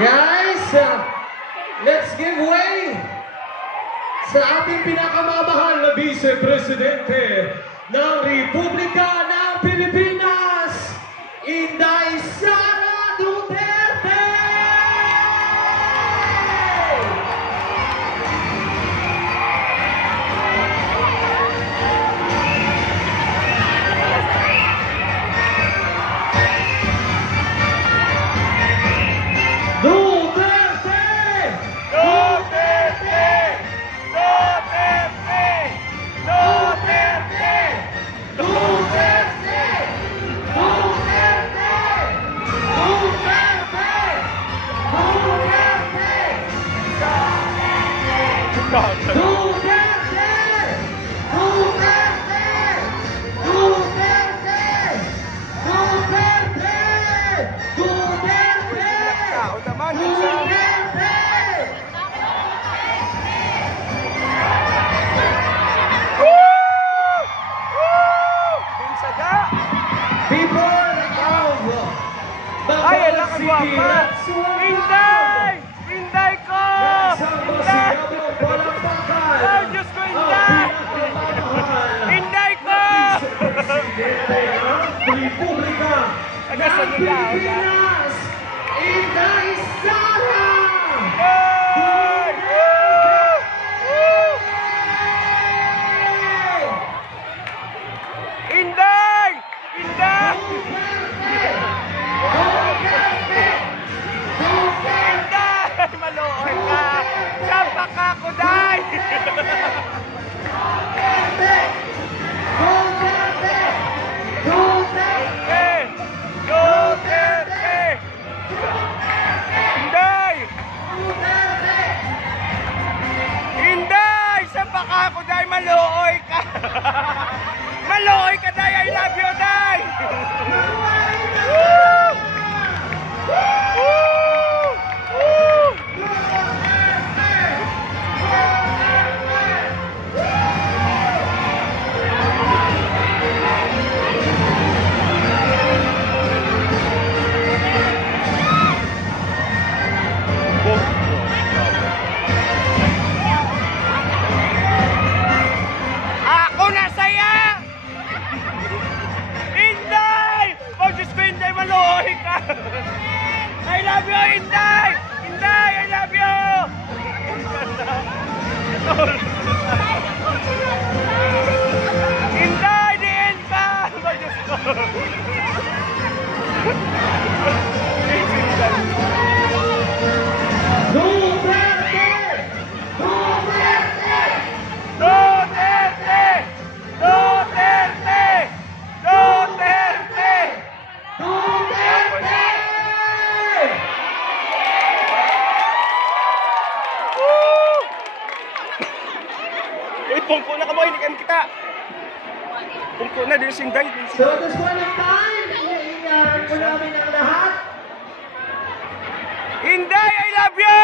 Guys, let's give way sa ating pinakamamahal na Vice Presidente ng Republika ng Pilipinas, Inday Sara Duterte! Ay, alam ko guwapa! Inday! Inday ko! Inday! Ay, Diyos ko, Inday! Inday ko! Republika ng Pilipinas, Inday Sara! Inday! Inday! Maluoy ka! Sampak ka ko, Day! Duterte! Duterte! Duterte! Duterte! Inday! Inday! Sampak ka ko, Day! Maluoy ka! Maluoy ka, Day! I love you, Day! Ako na saya! Inday! Oh, Diyos ko, Inday, maluoy ka! I love you, Inday! Inday, I love you! Inday, diin ka! Oh, Diyos ko! Duterte! Duterte! Duterte! Duterte! Duterte! Duterte! Pungko na ka mo, inikan kita! Pungko na, din si Inday. So at this point of time, iingaran po namin ang lahat. Inday, I love you!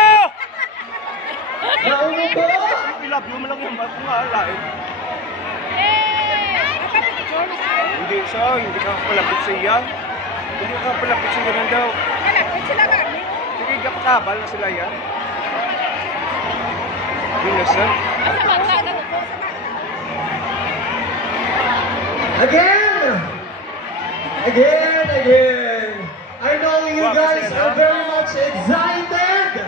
Nauno po! I love you, malang yung mga Hindi siya, hindi ka palapit sa iya. Hindi ka palapit sa ganun daw. Malapit sila kami. Sige, kapakabal na sila yan. Hindi na siya. Again! I know you guys are very much excited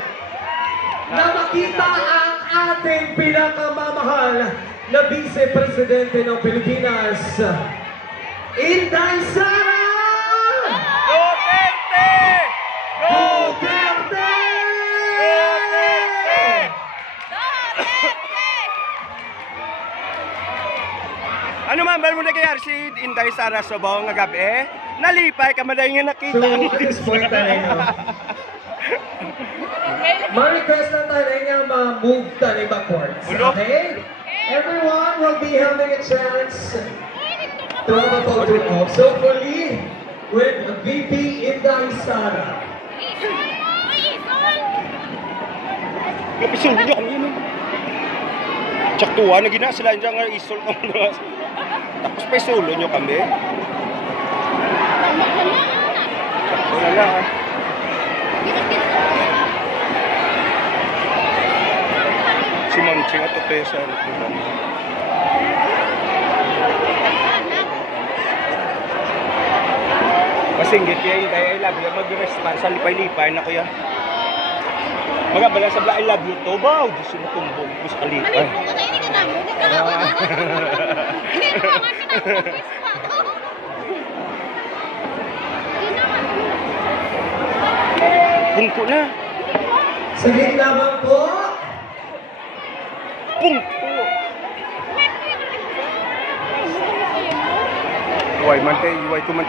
na makita ang ating pinakamamahal na Vice Presidente ng Pilipinas, Inday Sara! Duterte! Duterte! Ano man ba mo na kayari si Inday Sara sa bawang nga gabi? Nalipay ka maday nga nakita. So, at this point tayo, ma-request na tayo nga ma-move tayo backwards. Okay? Everyone will be having a chance to have a photo op. So, fully with VP Inday Sara. Isol yan, yun. Tsaktuwa na gina sila dyan nga isol ka mo. Tapos pa isolo nyo kami. Wala na. Si Mamching at Topesa. Masinggit yan, kaya I love you. Mag-response sa lipay-lipay na kuya. Magabala sa I love you to. Wow, Diyos yung tumbong. Gusto ka lipay. Pungko na. Saglit lamang po. Pungko. Huwag man tayo, huwag kuman